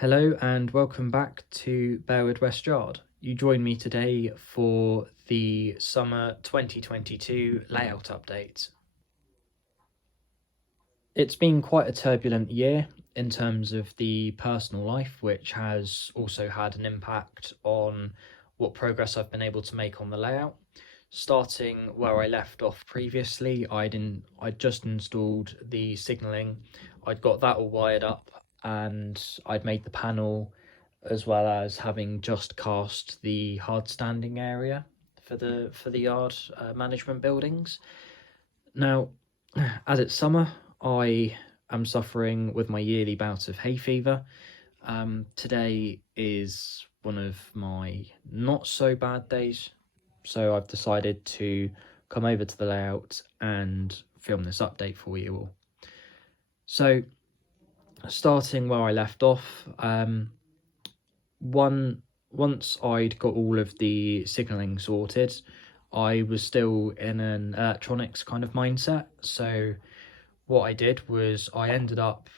Hello and welcome back to Bearwood West Yard. You join me today for the summer 2022 layout update. It's been quite a turbulent year in terms of the personal life, which has also had an impact on what progress I've been able to make on the layout. Starting where I left off previously, I'd just installed the signalling. I'd got that all wired up and I'd made the panel, as well as having just cast the hardstanding area for the yard management buildings. Now, as it's summer, I am suffering with my yearly bout of hay fever. Today is one of my not so bad days, so I've decided to come over to the layout and film this update for you all. So, starting where I left off, once I'd got all of the signalling sorted, I was still in an electronics kind of mindset. So what I did was I ended up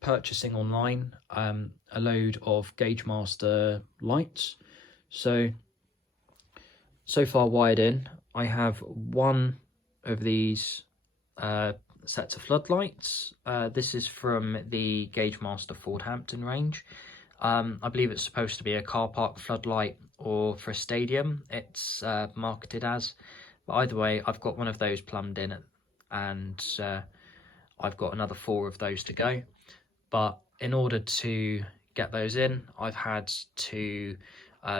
purchasing online a load of GaugeMaster lights. So far wired in, I have one of these sets of floodlights. This is from the GaugeMaster Fordhampton range. I believe it's supposed to be a car park floodlight, or for a stadium it's marketed as. But either way, I've got one of those plumbed in, and I've got another 4 of those to go. But in order to get those in, I've had to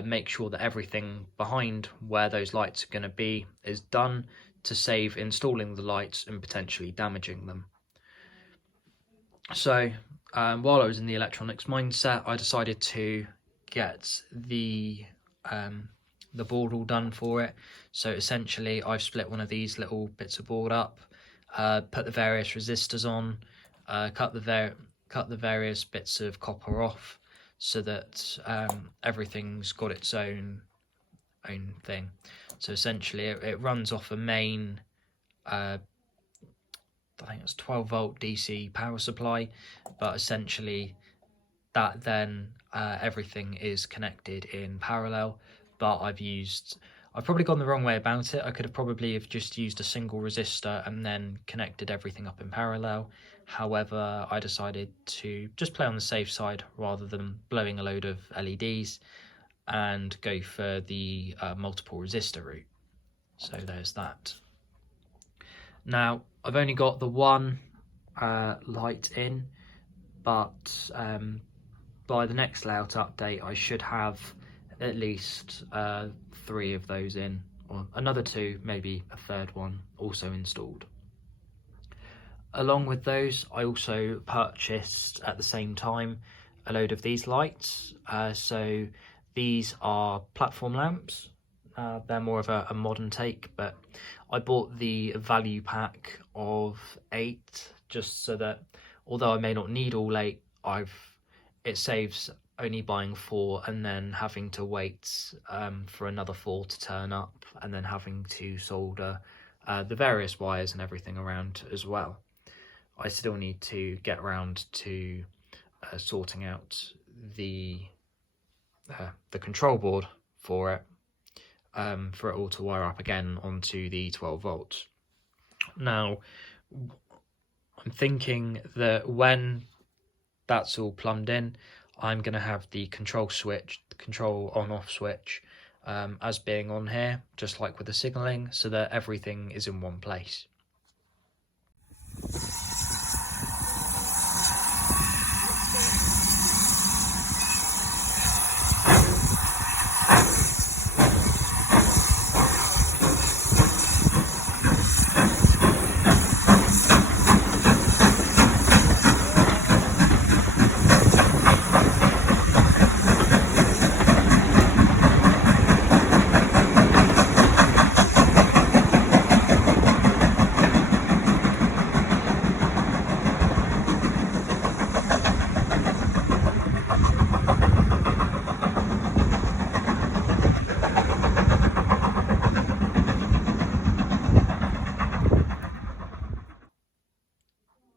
make sure that everything behind where those lights are going to be is done, to save installing the lights and potentially damaging them. So while I was in the electronics mindset, I decided to get the board all done for it. So essentially I've split one of these little bits of board up, put the various resistors on, cut the various bits of copper off, so that everything's got its own thing. So essentially it runs off a main I think it's 12 volt DC power supply, but essentially that then everything is connected in parallel. But I've probably gone the wrong way about it. I could have probably just used a single resistor and then connected everything up in parallel. However, I decided to just play on the safe side rather than blowing a load of LEDs, and go for the multiple resistor route. So there's that. Now, I've only got the one light in, but by the next layout update I should have at least 3 of those in, or another 2, maybe a third one also installed. Along with those, I also purchased at the same time a load of these lights. So these are platform lamps. They're more of a modern take, but I bought the value pack of 8 just so that although I may not need all 8, it saves only buying 4 and then having to wait for another 4 to turn up, and then having to solder the various wires and everything around as well. I still need to get around to sorting out the control board for it all to wire up again onto the 12 volts. Now, I'm thinking that when that's all plumbed in, I'm going to have the control on-off switch as being on here, just like with the signalling, so that everything is in one place.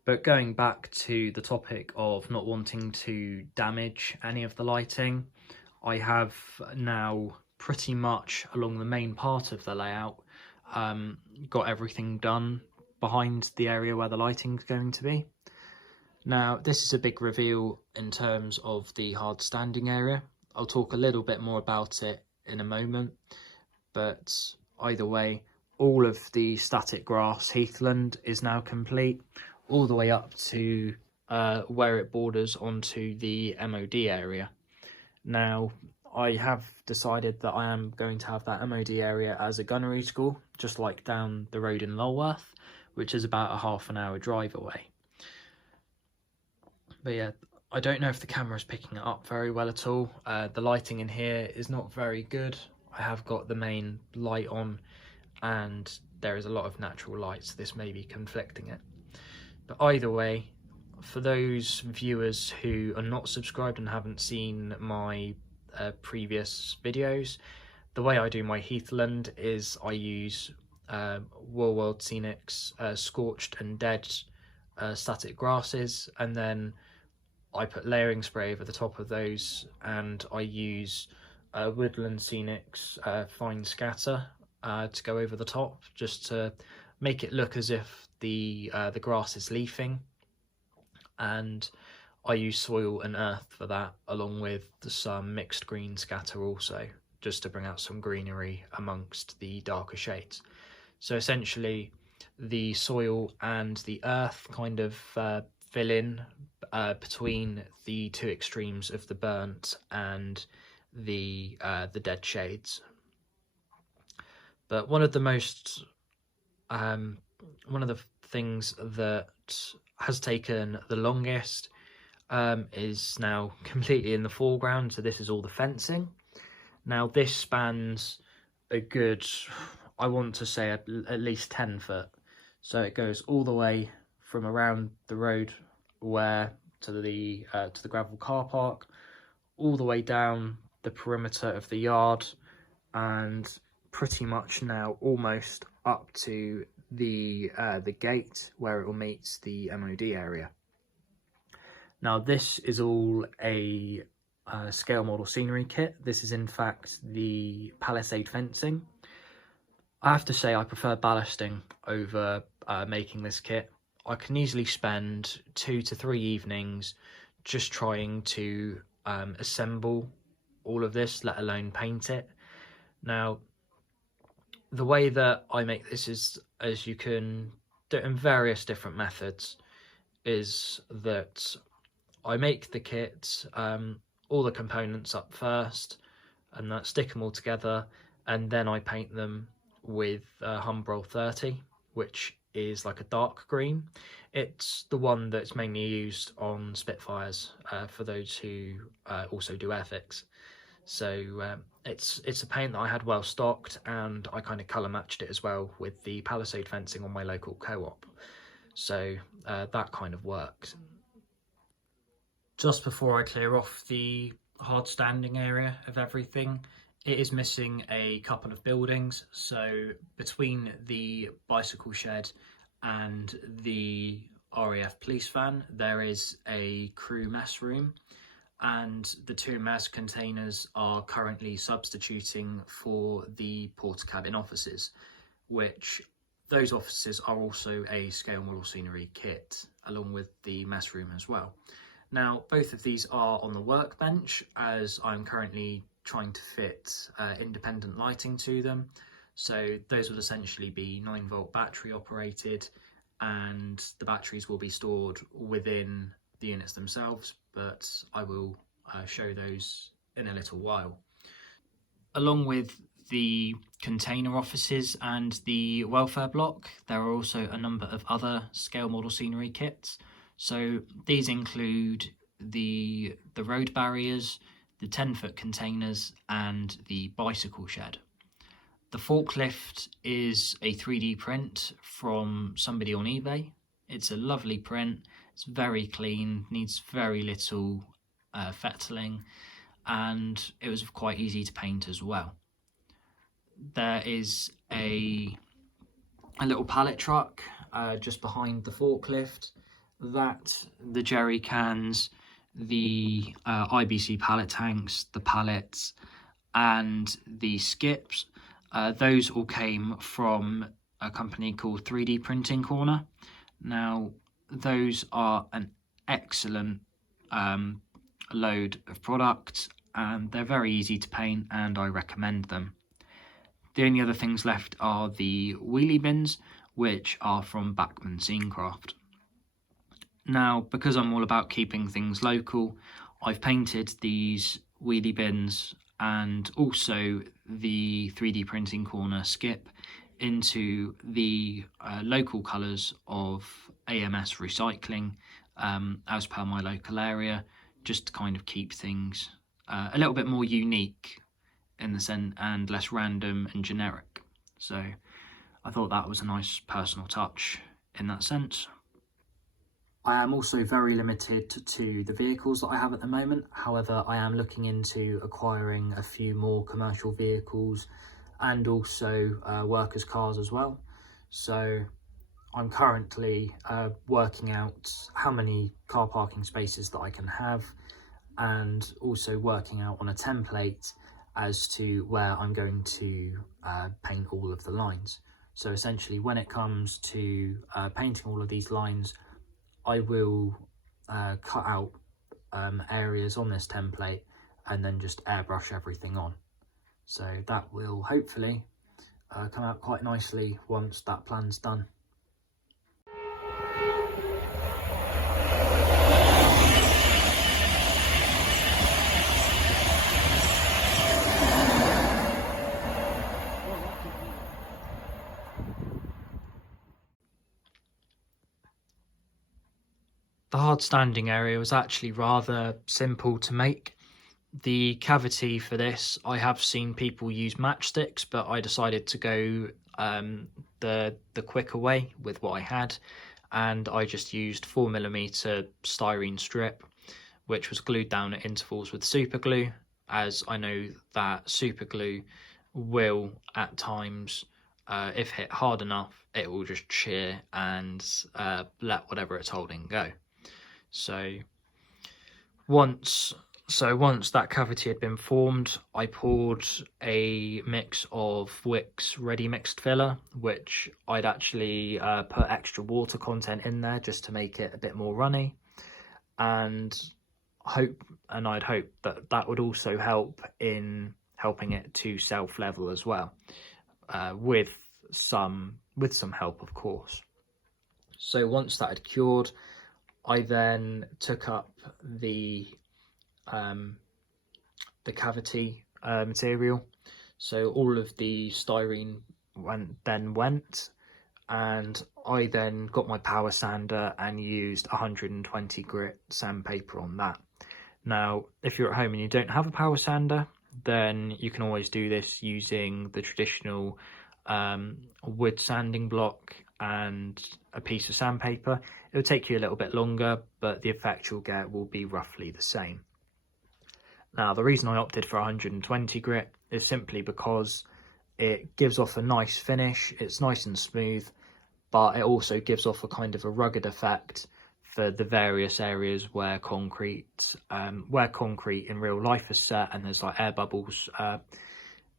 But going back to the topic of not wanting to damage any of the lighting, I have now pretty much along the main part of the layout got everything done behind the area where the lighting's going to be. Now, this is a big reveal in terms of the hard standing area. I'll talk a little bit more about it in a moment, but either way, all of the static grass heathland is now complete, all the way up to where it borders onto the MOD area. Now, I have decided that I am going to have that MOD area as a gunnery school, just like down the road in Lulworth, which is about a half-an-hour drive away. But yeah, I don't know if the camera is picking it up very well at all. The lighting in here is not very good. I have got the main light on and there is a lot of natural light, so this may be conflicting it. But either way, for those viewers who are not subscribed and haven't seen my previous videos, the way I do my heathland is I use World Scenics Scorched and Dead static grasses, and then I put layering spray over the top of those, and I use Woodland Scenics Fine Scatter to go over the top, just to make it look as if the grass is leafing. And I use soil and earth for that, along with some mixed green scatter also, just to bring out some greenery amongst the darker shades. So essentially the soil and the earth kind of fill in between the two extremes of the burnt and the dead shades. But one of the things that has taken the longest is now completely in the foreground. So this is all the fencing. Now this spans a good, I want to say at least 10 foot. So it goes all the way from around the road to the gravel car park, all the way down the perimeter of the yard, and pretty much now almost up to the gate where it will meet the MOD area. Now this is all a scale model scenery kit. This is in fact the palisade fencing. I have to say I prefer ballasting over making this kit. I can easily spend 2 to 3 evenings just trying to assemble all of this, let alone paint it. Now, the way that I make this is, as you can do it in various different methods, is that I make the kit, all the components up first, and that stick them all together, and then I paint them with Humbrol 30, which is like a dark green. It's the one that's mainly used on Spitfires for those who also do airfix. So it's a paint that I had well stocked, and I kind of colour matched it as well with the palisade fencing on my local co-op. So that kind of works. Just before I clear off the hard standing area of everything, it is missing a couple of buildings. So between the bicycle shed and the RAF police van, there is a crew mess room, and the 2 mess containers are currently substituting for the porter cabin offices, which those offices are also a scale model scenery kit along with the mess room as well. Now both of these are on the workbench, as I'm currently trying to fit independent lighting to them. So those would essentially be 9-volt battery operated, and the batteries will be stored within the units themselves, but I will show those in a little while. Along with the container offices and the welfare block, there are also a number of other scale model scenery kits. So these include the road barriers, the 10-foot containers, and the bicycle shed. The forklift is a 3D print from somebody on eBay. It's a lovely print, it's very clean, needs very little fettling, and it was quite easy to paint as well. There is a little pallet truck just behind the forklift, that, the jerry cans, the IBC pallet tanks, the pallets, and the skips, those all came from a company called 3D Printing Corner. Now, those are an excellent load of product, and they're very easy to paint, and I recommend them. The only other things left are the wheelie bins, which are from Backman Scenecraft. Now, because I'm all about keeping things local, I've painted these wheelie bins and also the 3D Printing Corner skip into the local colours of AMS Recycling, as per my local area, just to kind of keep things a little bit more unique in the sense and less random and generic. So I thought that was a nice personal touch in that sense. I am also very limited to the vehicles that I have at the moment. However, I am looking into acquiring a few more commercial vehicles and also workers' cars as well. So I'm currently working out how many car parking spaces that I can have, and also working out on a template as to where I'm going to paint all of the lines. So essentially, when it comes to painting all of these lines, I will cut out areas on this template and then just airbrush everything on. So that will hopefully come out quite nicely once that plan's done. The hard standing area was actually rather simple to make. The cavity for this, I have seen people use matchsticks, but I decided to go the quicker way with what I had, and I just used 4mm styrene strip, which was glued down at intervals with super glue, as I know that super glue will at times, if hit hard enough, it will just shear and let whatever it's holding go. So once that cavity had been formed, I poured a mix of Wick's ready mixed filler, which I'd actually put extra water content in there just to make it a bit more runny, and I'd hope that that would also help in helping it to self level as well, with some help, of course. So once that had cured, I then took up the cavity material. So all of the styrene went, and I then got my power sander and used 120 grit sandpaper on that. Now, if you're at home and you don't have a power sander, then you can always do this using the traditional wood sanding block and a piece of sandpaper. It'll take you a little bit longer, but the effect you'll get will be roughly the same. Now, the reason I opted for 120 grit is simply because it gives off a nice finish. It's nice and smooth, but it also gives off a kind of a rugged effect for the various areas where concrete in real life is set, and there's like air bubbles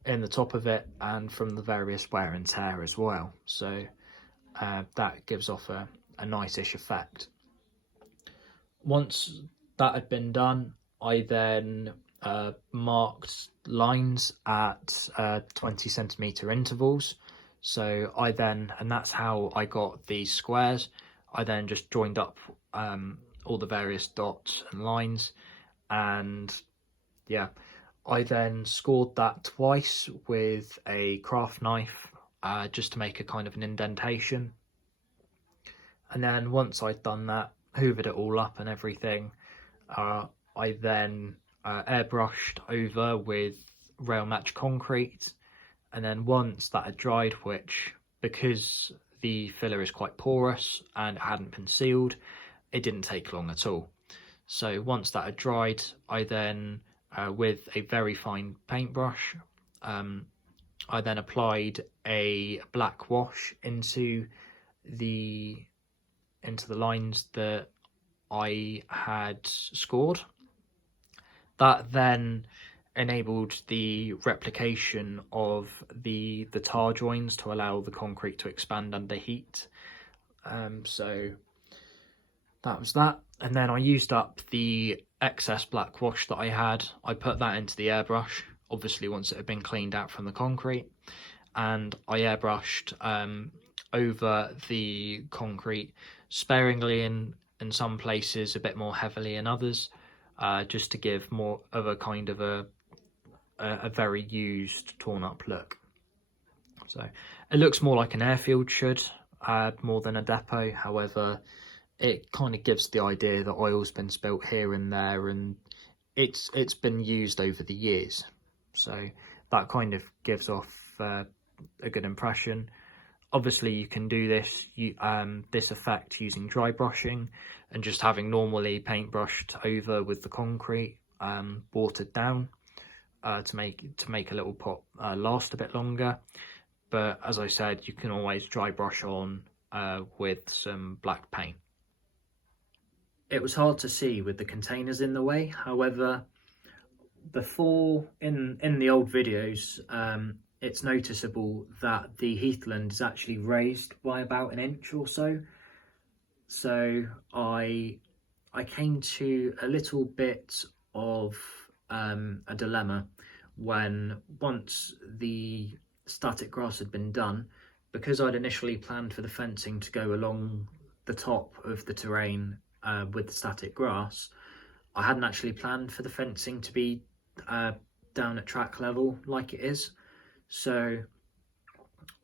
in the top of it and from the various wear and tear as well. So that gives off a nice-ish effect. Once that had been done, I then marked lines at 20 centimetre intervals. So and that's how I got these squares. I then just joined up all the various dots and lines, and yeah, I then scored that twice with a craft knife just to make a kind of an indentation. And then once I'd done that, hoovered it all up and everything, I then airbrushed over with rail match concrete. And then once that had dried, which, because the filler is quite porous and it hadn't been sealed, it didn't take long at all. So once that had dried, I then, with a very fine paintbrush, I then applied a black wash into the into the lines that I had scored. That then enabled the replication of the tar joins to allow the concrete to expand under heat. So that was that. And then I used up the excess black wash that I had. I put that into the airbrush, obviously once it had been cleaned out from the concrete, and I airbrushed over the concrete sparingly in some places, a bit more heavily in others, just to give more of a kind of a very used, torn up look. So it looks more like an airfield should, more than a depot. However, it kind of gives the idea that oil's been spilt here and there, and it's been used over the years. So that kind of gives off a good impression. Obviously, you can do this this effect using dry brushing and just having normally paintbrushed over with the concrete, watered down, to make a little pot last a bit longer. But as I said, you can always dry brush on with some black paint. It was hard to see with the containers in the way. However, before in the old videos, it's noticeable that the heathland is actually raised by about an inch or so. So I came to a little bit of a dilemma when, once the static grass had been done, because I'd initially planned for the fencing to go along the top of the terrain with the static grass. I hadn't actually planned for the fencing to be down at track level like it is. So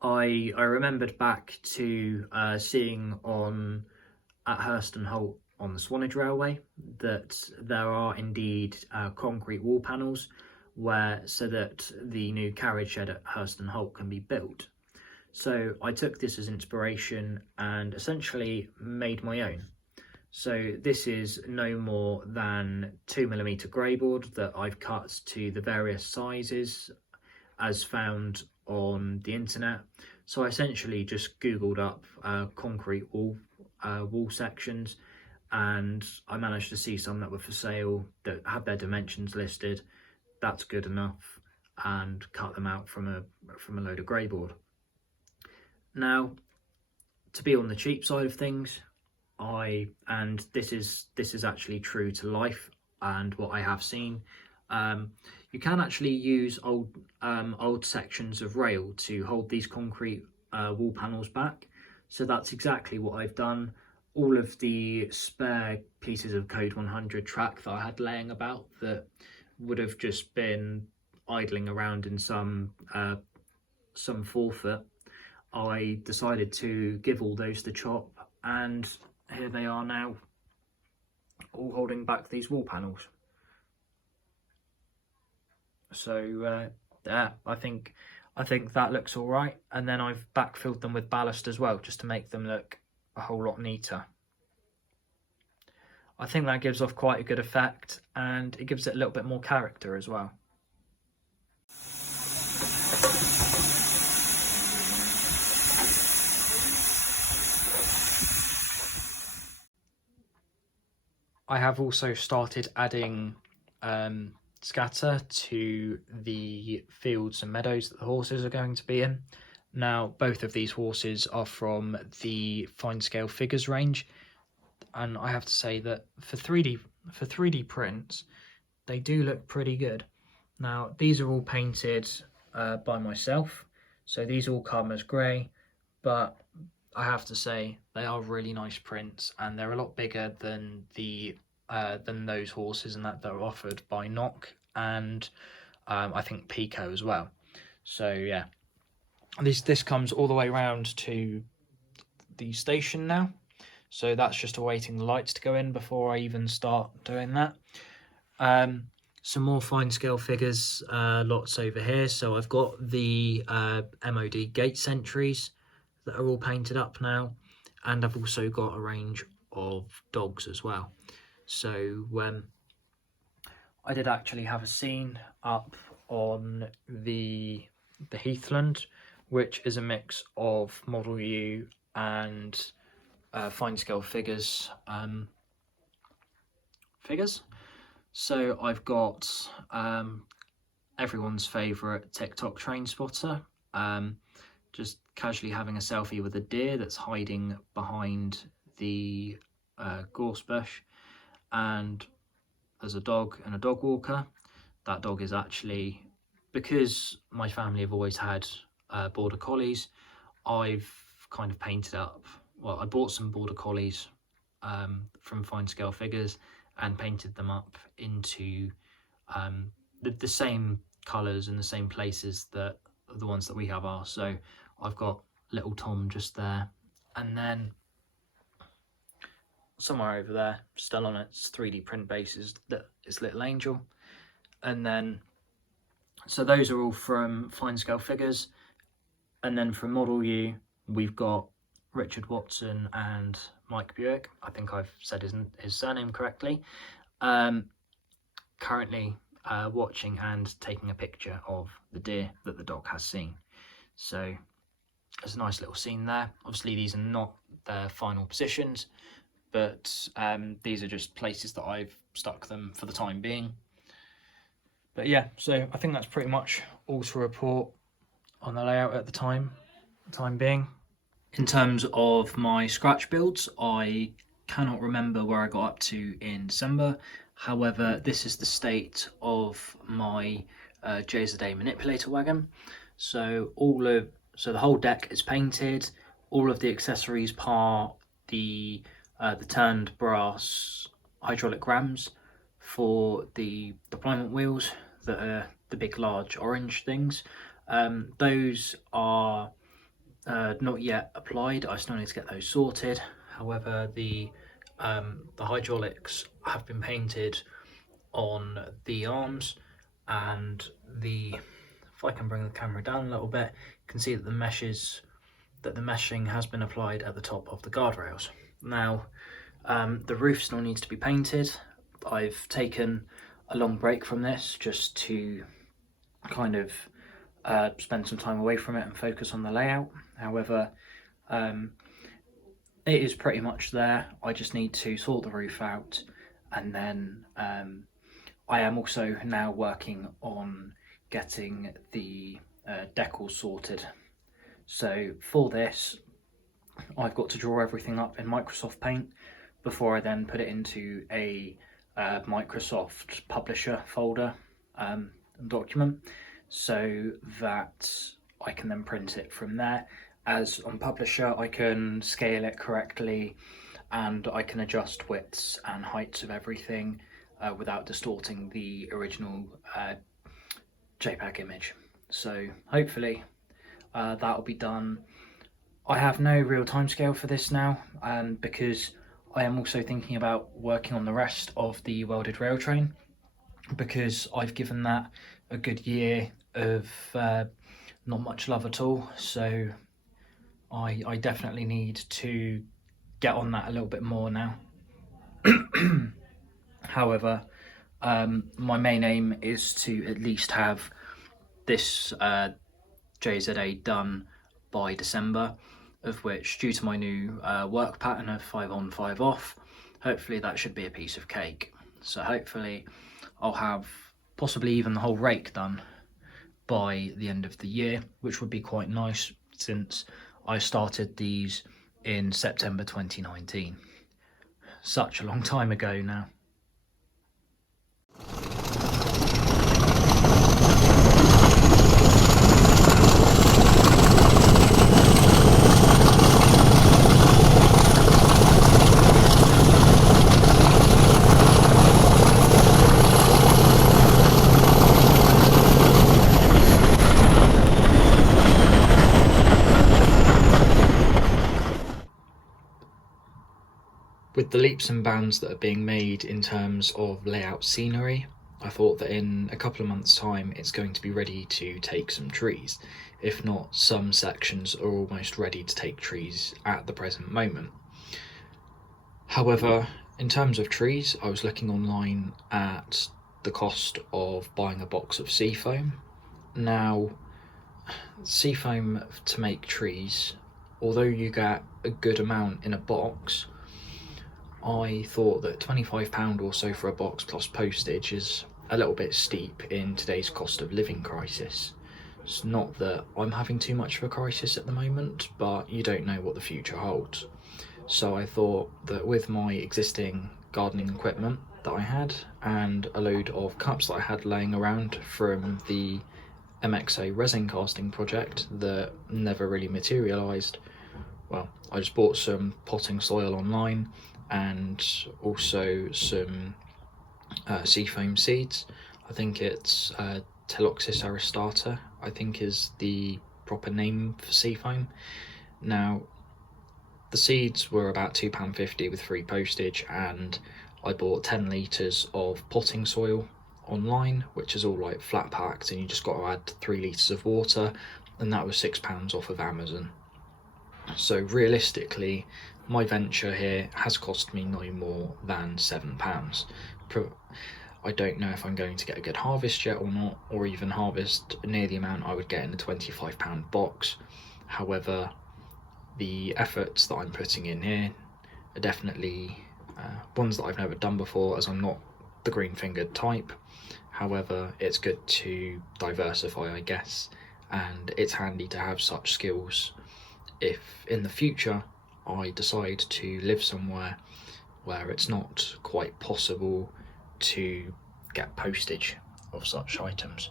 I remembered back to seeing at Hurst Holt on the Swanage Railway that there are indeed concrete wall panels so that the new carriage shed at Hurst Holt can be built. So I took this as inspiration and essentially made my own. So this is no more than 2mm grey board that I've cut to the various sizes as found on the internet. So I essentially just googled up concrete wall sections, and I managed to see some that were for sale that had their dimensions listed. That's good enough, and cut them out from a load of grey board. Now, to be on the cheap side of things, and this is actually true to life and what I have seen, you can actually use old sections of rail to hold these concrete wall panels back. So that's exactly what I've done. All of the spare pieces of Code 100 track that I had laying about that would have just been idling around in some forfeit, I decided to give all those the chop, and here they are now, all holding back these wall panels. So yeah, I think that looks all right. And then I've backfilled them with ballast as well, just to make them look a whole lot neater. I think that gives off quite a good effect, and it gives it a little bit more character as well. I have also started adding scatter to the fields and meadows that the horses are going to be in. Now, both of these horses are from the fine scale figures range, and I have to say that for 3D prints, they do look pretty good. Now, these are all painted by myself, so these all come as grey, but I have to say they are really nice prints, and they're a lot bigger than those horses and that are offered by Knock and I think Pico as well. So yeah, this comes all the way around to the station now, so that's just awaiting the lights to go in before I even start doing that. Some more fine scale figures lots over here. So I've got the MOD gate sentries that are all painted up now, and I've also got a range of dogs as well. So I did actually have a scene up on the Heathland, which is a mix of Model U and fine scale figures. So I've got everyone's favourite TikTok train spotter, just casually having a selfie with a deer that's hiding behind the gorse bush, and there's a dog and a dog walker. That dog is actually, because my family have always had border collies, I've kind of painted up, well, I bought some border collies from fine scale figures and painted them up into the same colours and the same places that the ones that we have are. So I've got little Tom just there, and then somewhere over there, still on its 3D print basis, that is Little Angel. And then, so those are all from fine scale figures. And then from Model U, we've got Richard Watson and Mike Buick. I think I've said his surname correctly. Currently watching and taking a picture of the deer that the dog has seen. So there's a nice little scene there. Obviously these are not their final positions, but these are just places that I've stuck them for the time being. But yeah, so I think that's pretty much all to report on the layout at the time being. In terms of my scratch builds, I cannot remember where I got up to in December. However, this is the state of my JZA manipulator wagon. So the whole deck is painted. All of the accessories part the turned brass hydraulic rams for the deployment wheels that are the big large orange things. Those are not yet applied. I still need to get those sorted. However, the hydraulics have been painted on the arms, and if I can bring the camera down a little bit, you can see that the meshing has been applied at the top of the guardrails. Now, the roof still needs to be painted. I've taken a long break from this just to kind of spend some time away from it and focus on the layout. However, it is pretty much there. I just need to sort the roof out, and then I am also now working on getting the decals sorted. So for this, I've got to draw everything up in Microsoft Paint before I then put it into a Microsoft Publisher folder and document, so that I can then print it from there. As on Publisher, I can scale it correctly and I can adjust widths and heights of everything without distorting the original JPEG image. So hopefully that'll be done. I have no real timescale for this now, because I am also thinking about working on the rest of the welded rail train, because I've given that a good year of not much love at all. So I definitely need to get on that a little bit more now. However, my main aim is to at least have this JZA done by December, of which, due to my new work pattern of 5 on 5 off, hopefully that should be a piece of cake. So hopefully I'll have possibly even the whole rake done by the end of the year, which would be quite nice since I started these in September 2019. Such a long time ago now. With the leaps and bounds that are being made in terms of layout scenery, I thought that in a couple of months' time it's going to be ready to take some trees. If not, some sections are almost ready to take trees at the present moment. However, in terms of trees, I was looking online at the cost of buying a box of seafoam. Now, seafoam to make trees although you get a good amount in a box, I thought that £25 or so for a box plus postage is a little bit steep in today's cost of living crisis. It's not that I'm having too much of a crisis at the moment, but you don't know what the future holds. So I thought that with my existing gardening equipment that I had and a load of cups that I had laying around from the MXA resin casting project that never really materialised, well, I just bought some potting soil online and also some seafoam seeds. I think it's Teloxys aristata, I think is the proper name for seafoam. Now, the seeds were about £2.50 with free postage, and I bought 10 litres of potting soil online, which is all like flat packed, and you just got to add 3 litres of water, and that was £6 off of Amazon. So realistically, my venture here has cost me no more than £7. I don't know if I'm going to get a good harvest yet or not, or even harvest near the amount I would get in a £25 box. However, the efforts that I'm putting in here are definitely ones that I've never done before, as I'm not the green-fingered type. However, it's good to diversify, I guess, and it's handy to have such skills if in the future I decide to live somewhere where it's not quite possible to get postage of such items.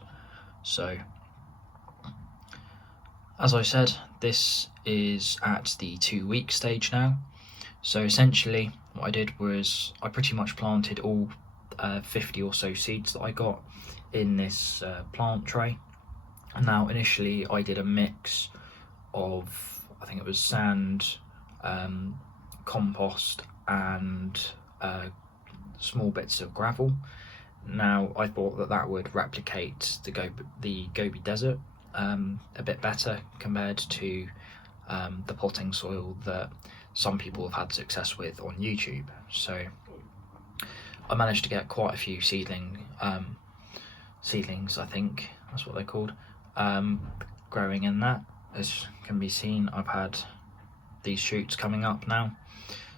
So, as I said, this is at the 2-week stage now. So essentially what I did was I pretty much planted all 50 or so seeds that I got in this plant tray. Now initially I did a mix of, I think it was sand, compost and small bits of gravel. Now I thought that that would replicate the Gobi Desert a bit better compared to the potting soil that some people have had success with on YouTube. So I managed to get quite a few seedlings, I think that's what they're called, growing in that. As can be seen, I've had these shoots coming up now.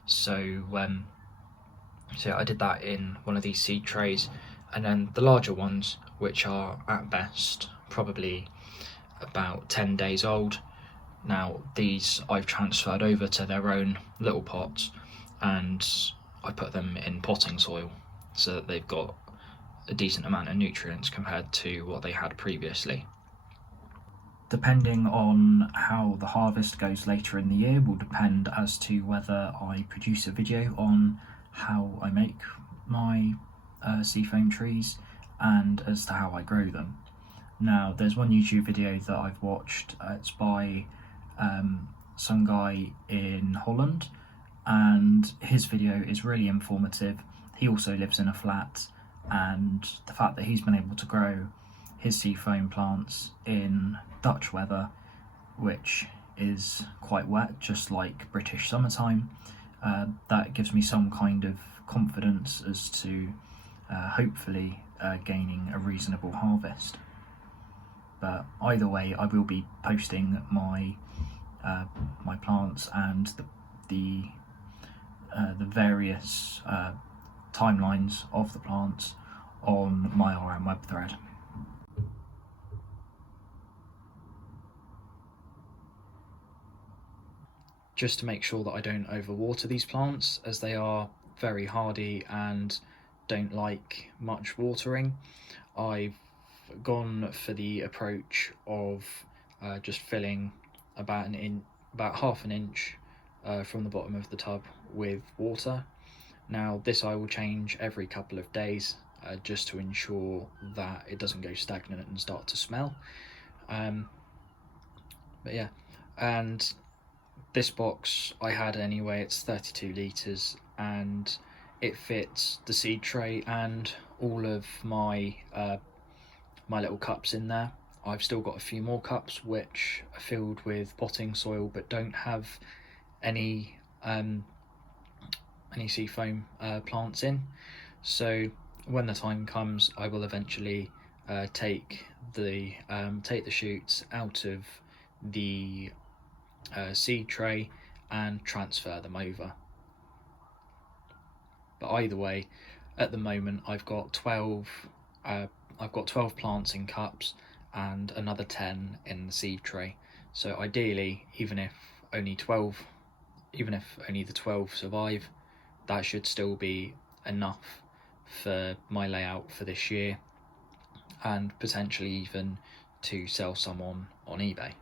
So I did that in one of these seed trays, and then the larger ones, which are at best probably about 10 days old. Now these I've transferred over to their own little pots, and I put them in potting soil so that they've got a decent amount of nutrients compared to what they had previously. Depending on how the harvest goes later in the year will depend as to whether I produce a video on how I make my seafoam trees and as to how I grow them. Now there's one YouTube video that I've watched, it's by some guy in Holland, and his video is really informative. He also lives in a flat, and the fact that he's been able to grow his seafoam plants in Dutch weather, which is quite wet, just like British summertime, that gives me some kind of confidence as to hopefully gaining a reasonable harvest. But either way, I will be posting my my plants and the various timelines of the plants on my RM web thread. Just to make sure that I don't overwater these plants, as they are very hardy and don't like much watering, I've gone for the approach of just filling about half an inch from the bottom of the tub with water. Now this I will change every couple of days just to ensure that it doesn't go stagnant and start to smell. But yeah, and this box I had anyway, it's 32 litres, and it fits the seed tray and all of my my little cups in there. I've still got a few more cups which are filled with potting soil but don't have any seafoam plants in. So when the time comes, I will eventually take the shoots out of the seed tray and transfer them over. But either way, at the moment I've got 12 plants in cups and another 10 in the seed tray. So ideally, even if only the 12 survive, that should still be enough for my layout for this year, and potentially even to sell some on eBay.